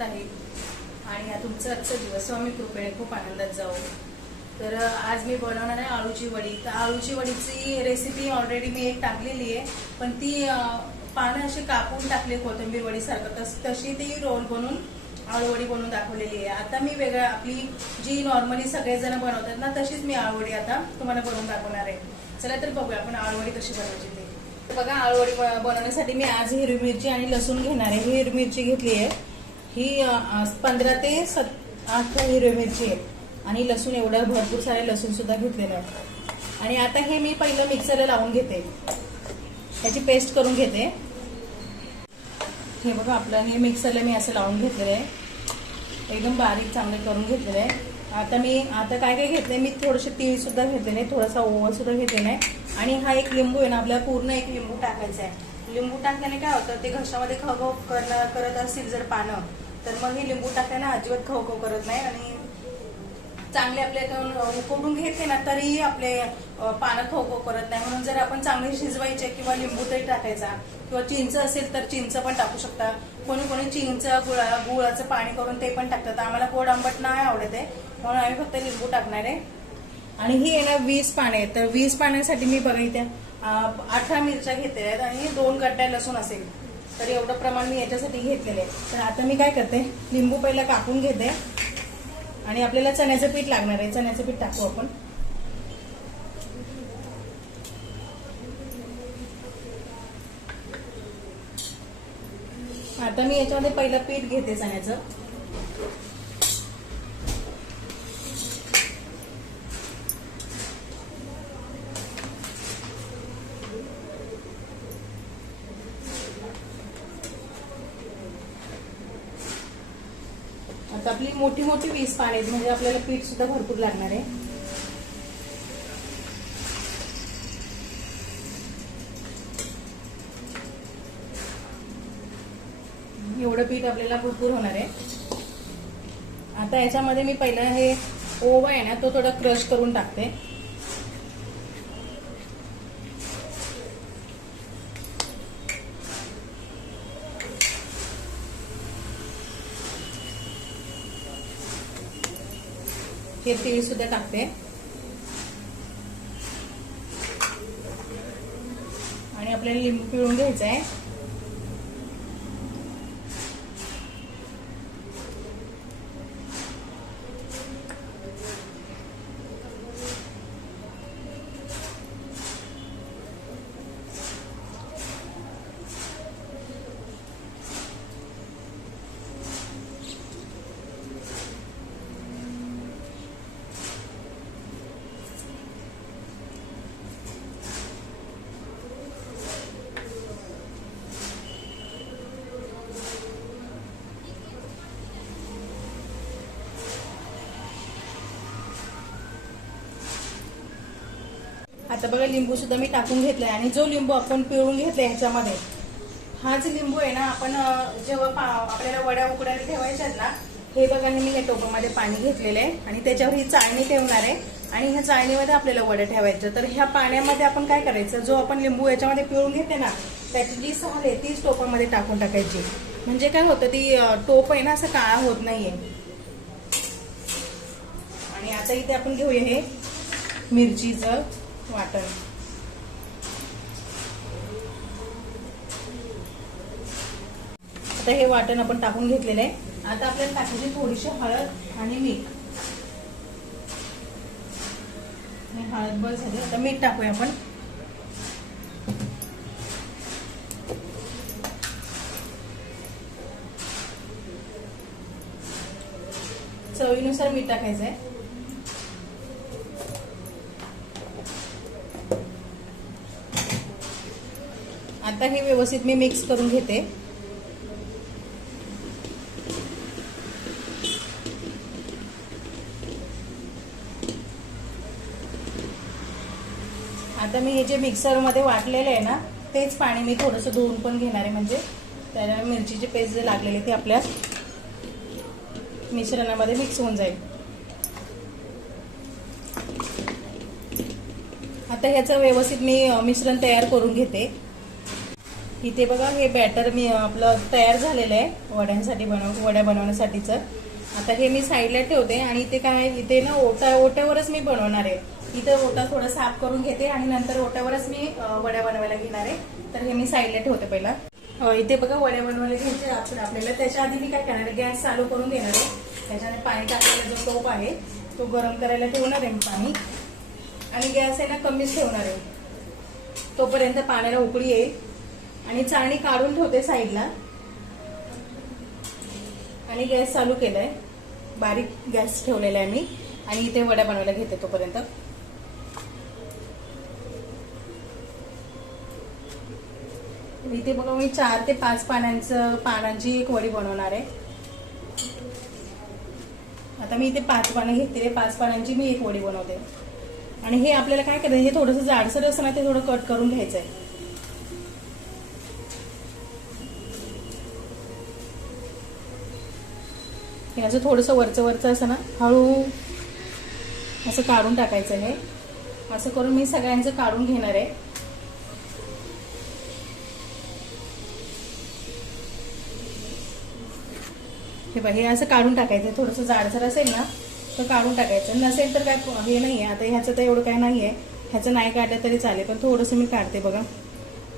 स्वागत आहे. आणि हा तुमचं आजचा दिवस स्वामी कृपेने खूप आनंदात जाऊ तर आज मी बनवणार आहे आळूची वडी. तर आळूची वडीची रेसिपी ऑलरेडी मी एक टाकलेली आहे. पण ती पानं अशी कापून टाकली कोथिंबीर वडीसारखं तस तशी ती रोल बनवून आळूवडी बनवून दाखवलेली आहे. आता मी वेगळं आपली जी नॉर्मली सगळेजण बनवतात ना तशीच मी आळूवडी आता तुम्हाला बनवून दाखवणार आहे. चला तर बघूया आपण आळूवडी कशी बनवायची ते. तर बघा आळूवडी बनवण्यासाठी मी आज हिरवी मिरची आणि लसूण घेणार आहे. ही हिरवी मिरची घेतली आहे. ही पंधरा ते सत आठ हिरवी मिरची आहे आणि लसूण एवढं भरपूर सारे लसूण सुद्धा घेतलेलं आहे आणि आता हे मी पहिलं मिक्सरला लावून घेते. त्याची पेस्ट करून घेते. हे बघा आपलं हे मिक्सरला मी असं लावून घेतलेलं आहे. एकदम बारीक चांगलं करून घेतलेलं आहे. आता मी आता काय काय घेतलंय मी थोडेसे तीळसुद्धा सुद्धा आहे. थोडासा ओवा घेतलेला आहे. आणि हा एक लिंबू आहे ना आपल्याला पूर्ण एक लिंबू टाकायचा आहे. लिंबू टाकल्याने काय होतं ते घशामध्ये खवखव करणं करत असतील जर पानं तर मग हे लिंबू टाकल्याने अजिबात खवखव करत नाही आणि चांगले आपले इथून घेते ना तरीही आपले पानं खवखव करत नाही. म्हणून जर आपण चांगले शिजवायचे किंवा लिंबू तरी टाकायचा किंवा चिंच असेल तर चिंच पण टाकू शकता. कोणी कोणी चिंच गुळा गुळाचं पाणी करून ते पण टाकतात. आम्हाला गोड आंबट नाही आवडत आहे म्हणून आम्ही फक्त लिंबू टाकणार आहे. आणि ही आहे ना वीस पाने तर वीस पाण्यासाठी मी बघा इथे अठरा मिरच्या घेतलेल्या आहेत आणि दोन गड्ड्या लसूण असेल. तर एवढं प्रमाण मी याच्यासाठी घेतलेलं आहे. तर आता मी काय करते? लिंबू पहिला कापून घेते. आणि आपल्याला चण्याचं पीठ लागणार आहे. चण्याचं पीठ टाकू आपण. आता मी याच्यामध्ये पहिलं पीठ घेते चण्याचं आता आपली मोठी पाणी म्हणजे आपल्याला पीठ सुद्धा भरपूर लागणार आहे. एवढं पीठ आपल्याला भरपूर होणार आहे. आता याच्यामध्ये मी पहिला हे ओवा आहे ना तो थोडा क्रश करून टाकते. हे तीळ सुद्धा टाकते. आणि आपल्याला लिंबू पिळून घ्यायचं आहे आता बघा लिंबू सुद्धा मी टाकून घेतलाय आणि जो लिंबू आपण पिळून घेतलाय ह्याच्यामध्ये हाच लिंबू आहे ना आपण जेव्हा पा- आपल्याला वड्या उकडायला ठेवायच्या ना हे बघा हे मी हे टोपामध्ये पाणी घेतलेलं आहे आणि त्याच्यावर ही चाळणी ठेवणार आहे आणि ह्या चाळणीमध्ये आपल्याला वड्या ठेवायच्या तर ह्या पाण्यामध्ये आपण काय करायचं जो आपण लिंबू याच्यामध्ये पिळून घेते ना त्याची जी साल आहे तीच टोपामध्ये टाकून टाकायची. म्हणजे काय होतं ती टोप आहे ना असं काळा होत नाहीये. आणि आता इथे आपण घेऊया हे मिरचीचं. वाटण. आता हे वाटण आपण टाकून घेतलेलं आहे. आता आपल्याला टाकायची थोडीशी हळद आणि मीठ. हळद बस झाली. आता मीठ टाकूया आपण. चवीनुसार मीठ टाकायचं आहे आता हे व्यवस्थित मी मिक्स करून घेते. आता मी हे जे मिक्सरमध्ये वाटलेलं आहे ना तेच पाणी मी थोडंसं धुवून पण घेणार आहे म्हणजे. त्याला मिरचीची पेस्ट जे लागलेली ती आपल्या मिश्रणामध्ये मिक्स होऊन जाईल. आता ह्याचं व्यवस्थित मी मिश्रण तयार करून घेते. इथे बघा हे बॅटर मी आपलं तयार झालेलं आहे वड्यांसाठी बनव वड्या बनवण्यासाठीचं. आता हे मी साईडला ठेवते आणि इथे काय इथे ना ओटा ओट्यावरच मी बनवणार आहे. इथं ओटा थोडा साफ करून घेते आणि नंतर ओट्यावरच मी वड्या बनवायला घेणार आहे. तर हे मी साईडला ठेवते पहिला. इथे बघा वड्या बनवायला घ्यायचे आपण आपल्याला. त्याच्या आधी मी काय करणार गॅस चालू करून देणार आहे. त्याच्याने पाणी टाकलेला जो टोप आहे तो गरम करायला ठेवणार आहे पाणी. आणि गॅस आहे ना कमीच ठेवणार आहे. तोपर्यंत पाण्याला उकळी येईल. आणि चाळणी काढून ठेवते साईडला. आणि गॅस चालू केलाय. बारीक गॅस ठेवलेला आहे मी. आणि इथे वड्या बनवायला घेते तोपर्यंत. इथे बघा मी चार ते पाच पानांचं पानांची एक वडी बनवणार आहे. आता मी इथे पाच पानं घेते पाच पानांची मी एक वडी बनवते. आणि हे आपल्याला काय करायचं हे थोडंसं जाडसर असं ना ते थोडं कट करून घ्यायचं आहे हे असं थोडंसं वरचं वरचं असं ना हळू असं काढून टाकायचं हे. असं करून मी सगळ्यांचं काढून घेणार आहे. हे बघ हे असं काढून टाकायचं थोडंसं जाडसर असेल ना तर काढून टाकायचं. नसेल तर काय हे नाही आहे. आता ह्याचं तर एवढं काय नाही आहे. ह्याचं नाही काढलं तरी चालेल पण थोडंसं मी काढते बघा.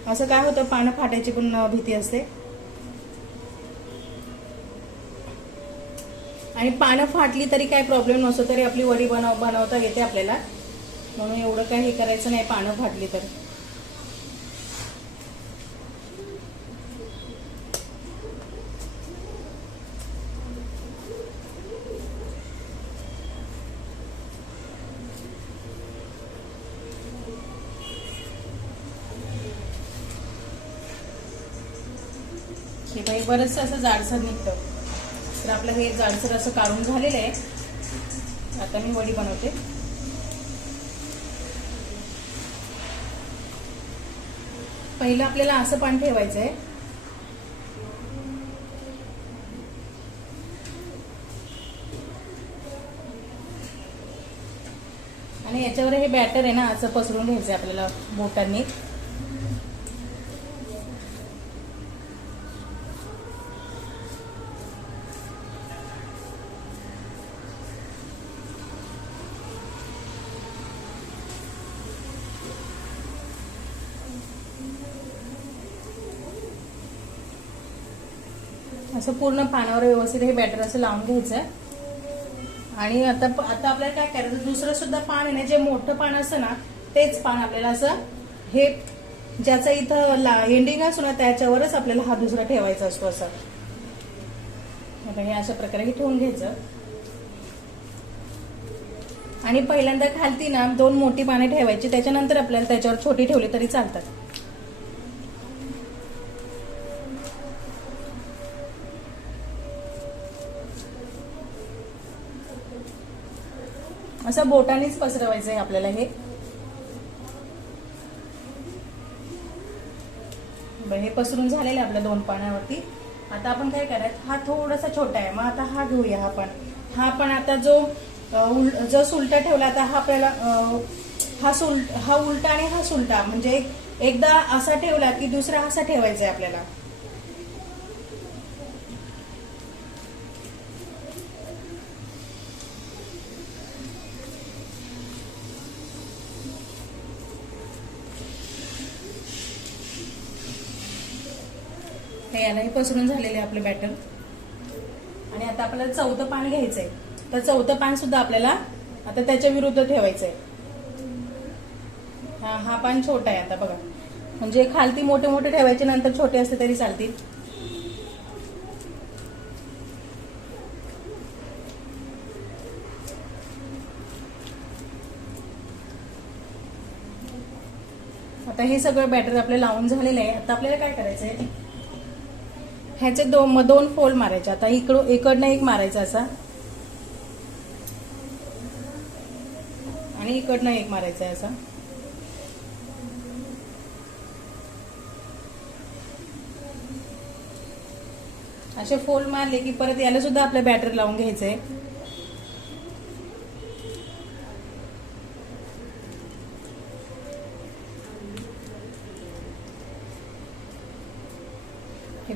असं काय होतं पानं फाटायची पण भीती असते. आणि पानं फाटली तरी काय प्रॉब्लेम नसतो तरी आपली वडी बनव बनवता येते आपल्याला. म्हणून एवढं काही हे करायचं नाही पानं फाटली तर. बरंचसं असं जाडसर निघतं. तर आपलं हे जाडसर असं काढून झालेलं आहे. आता मी वडी बनवते. पहिलं आपल्याला असं पान ठेवायचं आहे. आणि याच्यावर हे बॅटर आहे ना असं पसरून घ्यायचं आहे आपल्याला बोटांनी असं पूर्ण पानावर व्यवस्थित हे बॅटर असं लावून घ्यायचं आहे. आणि आता आता आपल्याला काय करायचं? दुसरं सुद्धा पान आहे ना जे मोठं पान असतं ना तेच पान आपल्याला असं हे ज्याचं इथं एंडिंग असतो ना त्याच्यावरच आपल्याला हा दुसरा ठेवायचा असतो असं. आता हे अशा प्रकारे हे ठेवून घ्यायचं. आणि पहिल्यांदा खालती ना दोन मोठी पाने ठेवायची त्याच्यानंतर आपल्याला त्याच्यावर छोटी ठेवली तरी चालतात. असं बोटानेच पसरवायचं आहे आपल्याला हे. हे पसरून झालेलं आहे आपल्या दोन पाण्यावरती आता आपण काय करायचं? हा थोडासा छोटा आहे. मग आता हा घेऊया हा पण हा पण आता जो उल- जो सुलटा ठेवला आता हा आपल्याला हा सुल हा उलटा आणि हा सुलटा. म्हणजे एकदा असा ठेवला की दुसरा असा ठेवायचा आहे आपल्याला. यालाही पसरून झालेले आपले बॅटर आणि आता आपल्याला चौथं पान घ्यायचंय. तर चौथं पान सुद्धा आपल्याला आता त्याच्या विरुद्ध ठेवायचंय. हा हा पान छोटा आहे आता बघा. म्हणजे खालती मोठे मोठे ठेवायचे नंतर छोटे असते तरी चालतील. आता हे सगळं बॅटर आपलं लावून झालेलं आहे. आता आपल्याला काय करायचंय? ह्याचे दोन मग दोन फोल्ड मारायचे. आता इकडं इकडनं एक मारायचा असा. आणि इकडनं एक मारायचा आहे असा. असे फोल्ड मारले की परत याला सुद्धा आपलं बॅटर लावून घ्यायचंय.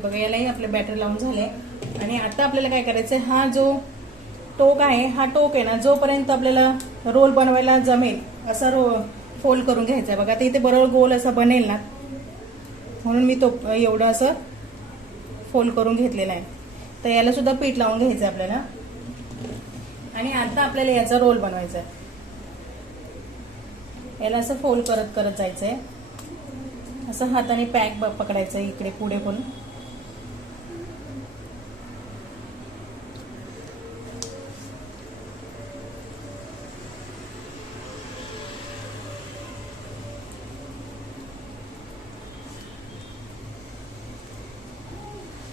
बघा यालाही आपले बॅटर लावून झाले. आणि आता आपल्याला काय करायचं हा जो टोक आहे हा टोक आहे ना जोपर्यंत आपल्याला रोल बनवायला जमेल असा रो फोल्ड करून घ्यायचा आहे. बघा आता इथे बरोबर गोल असा बनेल ना म्हणून मी तो एवढं असं फोल्ड करून घेतलेला आहे. तर याला सुद्धा पीठ लावून घ्यायचं आहे आपल्याला. आणि आता आपल्याला याचा रोल बनवायचा आहे. याला असं फोल्ड करत करत जायचं आहे असं हाताने पॅक पकडायचं इकडे पुढे पण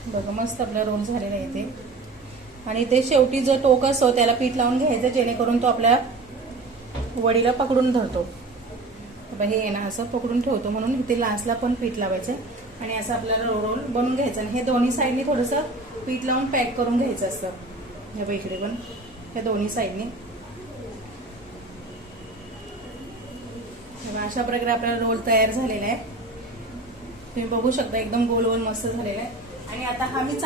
बघा मस्त आपला रोल झालेला आहे ते आणि ते शेवटी जो टोक असतो त्याला पीठ लावून घ्यायचं जेणेकरून तो आपल्या वडीला पकडून धरतो. हे आहे ना असं पकडून ठेवतो म्हणून इथे लास्टला पण पीठ लावायचं आणि असं आपल्याला रोल रोल बनवून घ्यायचं. आणि हे दोन्ही साईडने थोडंसं पीठ लावून पॅक करून घ्यायचं असतं. ह्या बघा इकडे पण. ह्या दोन्ही साईडने. अशा प्रकारे आपला रोल तयार झालेला आहे. तुम्ही बघू शकता एकदम गोल गोल मस्त झालेला आहे. आणि आता हा मी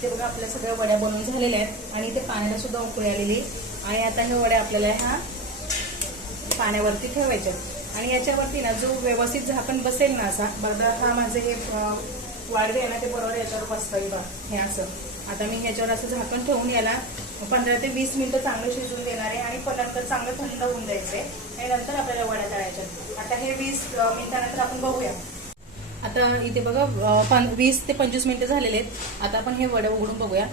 इथे बघा आपल्या सगळ्या वड्या बनवून झालेल्या आहेत. आणि इथे पाण्याला सुद्धा उकळी आलेली आणि आता ह्या वड्या आपल्याला ह्या पाण्यावरती ठेवायच्या आणि याच्यावरती ना जो व्यवस्थित झाकण बसेल ना असा बघा हा माझे हे अं, आहे ना ते बरोबर याच्यावर बसतं बा हे असं. आता मी ह्याच्यावर असं झाकण ठेवून याला पंधरा ते वीस मिनिटं चांगलं शिजून देणार आहे आणि पदार्थ चांगलं थंड होऊन द्यायचंय आणि नंतर आपल्याला वड्या तळायच्या आता हे वीस मिनिटानंतर आपण बघूया. आता इथे बघा वीस ते पंचवीस मिनिटं झालेले आहेत. आता आपण हे वडे उघडून बघूया.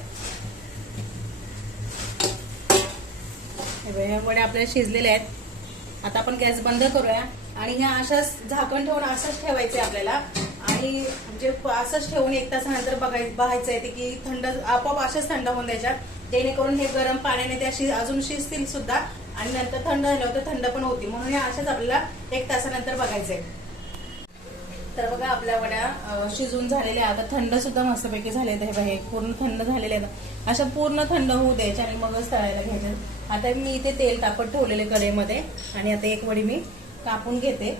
हे वडे आपल्याला शिजलेले आहेत. आता आपण गॅस बंद करूया आणि ह्या अशाच झाकण ठेवून असंच आहे आपल्याला. आणि म्हणजे असंच ठेवून एक तासानंतर बघाय बघायचं आहे ते की थंड आपोआप असेच थंड होऊन द्यायच्यात जेणेकरून हे गरम पाण्याने त्या शि अजून शिजतील सुद्धा आणि नंतर थंड झाल्यावर ते थंड पण होती म्हणून हे अशाच आपल्याला एक तासानंतर बघायचं आहे तर बघा आपल्या वड्या शिजून झालेल्या आता थंड सुद्धा मस्तपैकी झाले हे बघा पूर्ण थंड झालेले आहेत. अशा पूर्ण थंड होऊ द्यायच्या आणि मगच तळायला घ्यायच्या आता मी इथे तेल तापत ठेवलेले कडेमध्ये आणि आता एक वडी मी कापून घेते.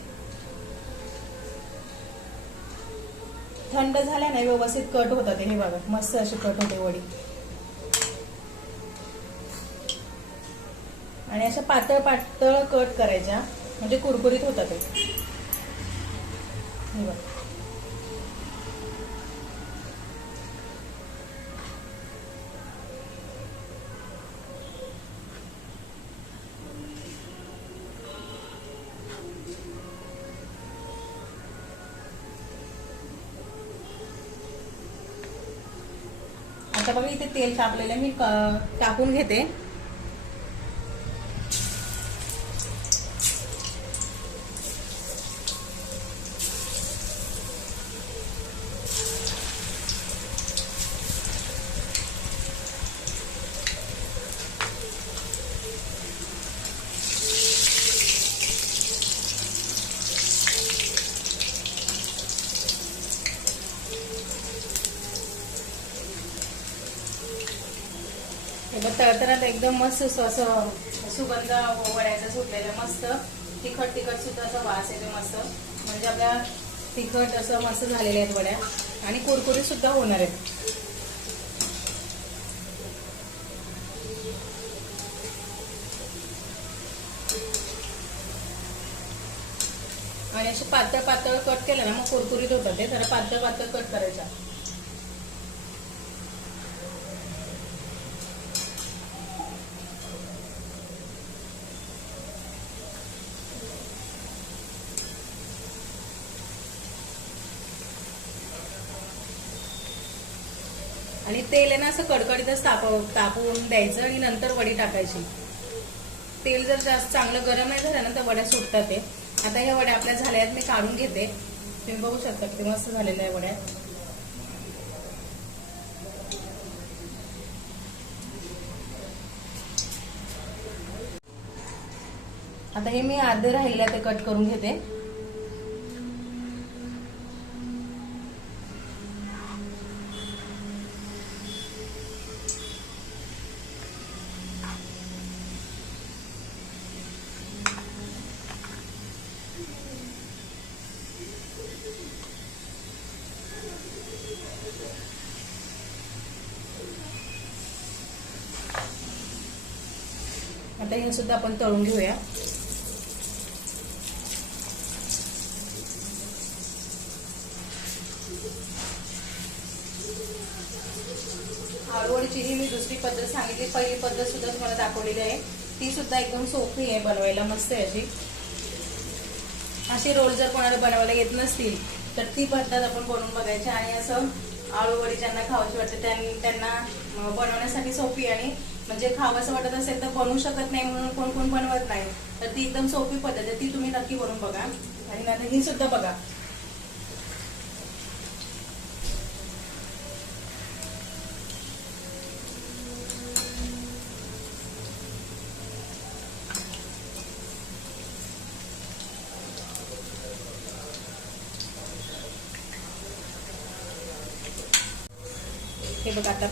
थंड झाल्या नाही व्यवस्थित कट होतात हे बघा मस्त अशी कट होते वडी. आणि अशा पातळ पातळ कट करायच्या. म्हणजे कुरकुरीत होतात ते. हे बघ. आता बघा इथे तेल तापलेलं मी टाकून घेते हे एकदम मस्त असं सुगंध वड्याचा सुटलेला मस्त. तिखट तिखट सुद्धा असा वास येतो मस्त. म्हणजे आपल्या तिखट असं मस्त झालेल्या आहेत वड्या. आणि कुरकुरी सुद्धा होणार आहेत. आणि असे पातळ पातळ कट केलं ना मग कुरकुरीत होतं ते. जरा पातळ पातळ कट करायचा. तेल आहे ना असं कडकडीतच तापव तापवून द्यायचं आणि नंतर वडी टाकायची. तेल जर जास्त चांगलं गरम नाही झालं ना तर वड्या सुटतात ते. आता ह्या वड्या आपल्या झाल्या आहेत मी काढून घेते. तुम्ही बघू शकता किती मस्त झालेल्या आहे वड्या. आता हे मी अर्धे राहिलेले ते कट करून घेते. आता हे सुद्धा आपण तळून घेऊया. आळूवडीची ही मी दुसरी पद्धत सांगितली. पहिली पद्धत सुद्धा तुम्हाला दाखवलेली आहे. ती सुद्धा एकदम सोपी आहे बनवायला मस्त आहे अशी. अशी रोल जर कोणाला बनवायला येत नसतील तर ती पद्धत आपण बनवून बघायची. आणि असं आळूवडी ज्यांना खावायची वाटते त्यांनी त्यांना बनवण्यासाठी सोपी आणि म्हणजे खावंसं वाटत असेल तर बनवू शकत नाही म्हणून कोण कोण बनवत नाही. तर ती एकदम सोपी पद्धत आहे ती तुम्ही नक्की बनवून बघा. आणि नंतर ही सुद्धा बघा.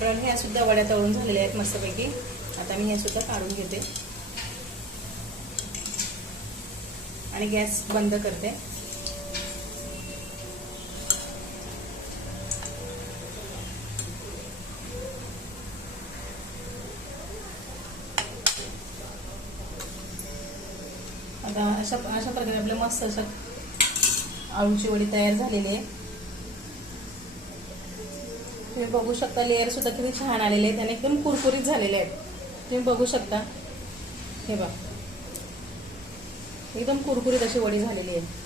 हे ह्या सुद्धा वड्या तळून झालेल्या आहेत मस्तपैकी. आता मी ह्या सुद्धा काढून घेते. आणि गॅस बंद करते. आता अशा अशा प्रकारे आपल्या मस्त अशा आळूची वडी तयार झालेली आहे. तुम्ही बघू शकता लेअर सुद्धा किती छान आलेले आहेत आणि एकदम कुरकुरीत झालेले आहेत. तुम्ही बघू शकता. हे बघा. एकदम कुरकुरीत अशी वडी झालेली आहे.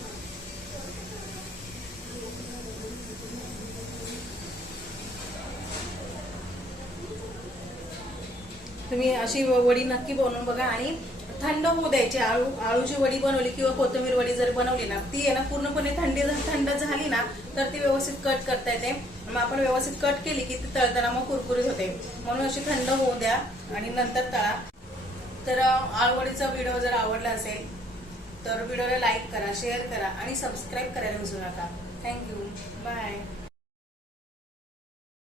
तुम्ही अशी वडी नक्की बनवून बघा आणि थंड होऊ द्यायची. आळू आळूची वडी बनवली किंवा कोथिंबीर वडी जर बनवली ना ती आहे ना पूर्णपणे थंडी जर थंड झाली ना तर ती व्यवस्थित कट करता येते. मग आपण व्यवस्थित कट केली की ती तळताना मग कुरकुरीत होते. म्हणून अशी थंड होऊ द्या आणि नंतर तळा. तर आळवडीचा व्हिडिओ जर आवडला असेल तर व्हिडिओला लाईक करा शेअर करा आणि सबस्क्राईब करायला विसरू नका. Thank you bye